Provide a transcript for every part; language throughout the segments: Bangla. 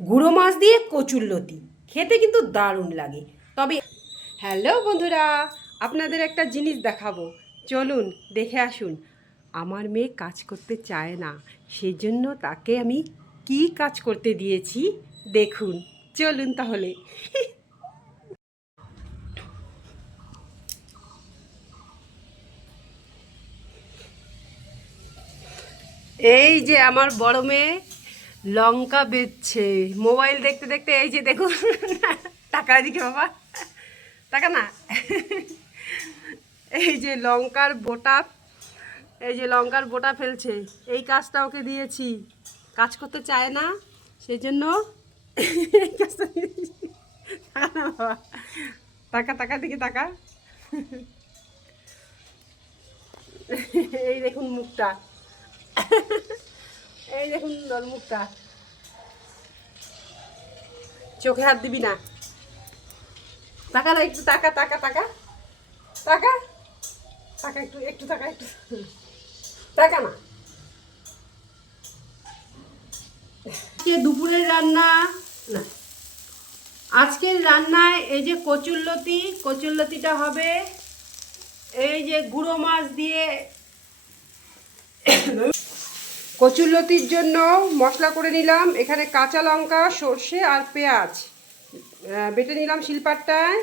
গুঁড়ো মাছ দিয়ে কচুরলতি খেতে কিন্তু দারুণ লাগে। তবে হ্যালো বন্ধুরা, আপনাদের একটা জিনিস দেখাবো। চলুন, দেখে আসুন। আমার মেয়ে কাজ করতে চায় না সেই জন্য তাকে আমি কি কাজ করতে দিয়েছি দেখুন। চলুন তাহলে। এই যে আমার বড় মেয়ে লঙ্কা বেচছে। মোবাইল দেখতে দেখতে এই যে দেখুন। টাকা দিকে বাবা। টাকা না। এই যে লঙ্কার বোটা, এই যে লঙ্কার বোটা ফেলছে। এই কাজটা ওকে দিয়েছি। কাজ করতে চায় না সেই জন্য টাকা টাকা দিকে টাকা। এই দেখুন মুখটা। এই দেখুন মুখটা চোখে হাত দিবি না। টাকা না একটু টাকা টাকা টাকা টাকা টাকা একটু একটু টাকা একটু। টাকা না। দুপুরের রান্না না। আজকের রান্নায় এই যে কচুরলতি কচুরলতিটা হবে এই যে গুঁড়ো মাছ দিয়ে। কচুরলতির জন্য মশলা করে নিলাম। এখানে কাঁচা লঙ্কা, সর্ষে আর পেঁয়াজ। বেটে নিলাম শিলপাটটায়।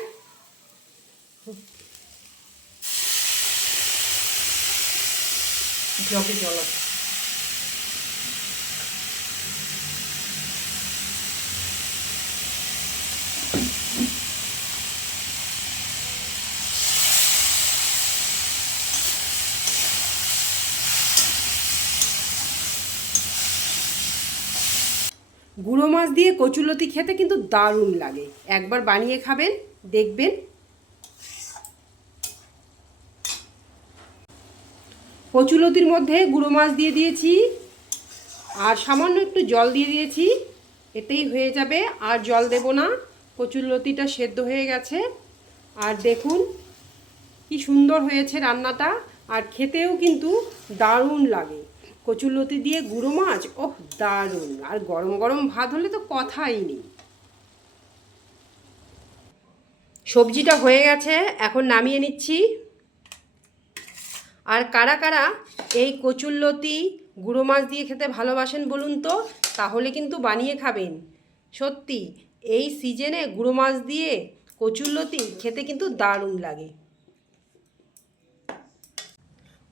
জল গুঁড়ো মাছ দিয়ে কচুলতি খেতে কিন্তু দারুণ লাগে। একবার বানিয়ে খাবেন, দেখবেন। কচুলতির মধ্যে গুঁড়ো মাছ দিয়ে দিয়েছি, আর সামান্য একটু জল দিয়ে দিয়েছি। এতেই হয়ে যাবে, আর জল দেব না। কচুরলতিটা সেদ্ধ হয়ে গেছে। আর দেখুন, কি সুন্দর হয়েছে রান্নাটা, আর খেতেও কিন্তু দারুণ লাগে। কচুরলতি দিয়ে গুঁড়ো মাছ? ওহ, দারুণ। আর গরম গরম ভাত হলে তো কথাই নেই। সবজিটা হয়ে গেছে, এখন নামিয়ে নিচ্ছি। আর কারা কারা এই কচুরলতি গুঁড়ো মাছ দিয়ে খেতে ভালোবাসেন বলুন তো? তাহলে কিন্তু বানিয়ে খাবেন। সত্যি, এই সিজনে গুঁড়ো মাছ দিয়ে কচুরলতি খেতে কিন্তু দারুণ লাগে।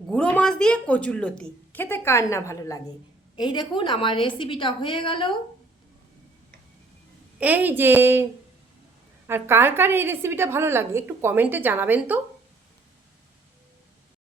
গুঁড়ো মাছ দিয়ে কচুরলতি খেতে কার না ভালো লাগে? এই দেখুন, আমার রেসিপিটা হয়ে গেল। এই যে, আর কার কার এই রেসিপিটা ভালো লাগে একটু কমেন্টে জানাবেন তো।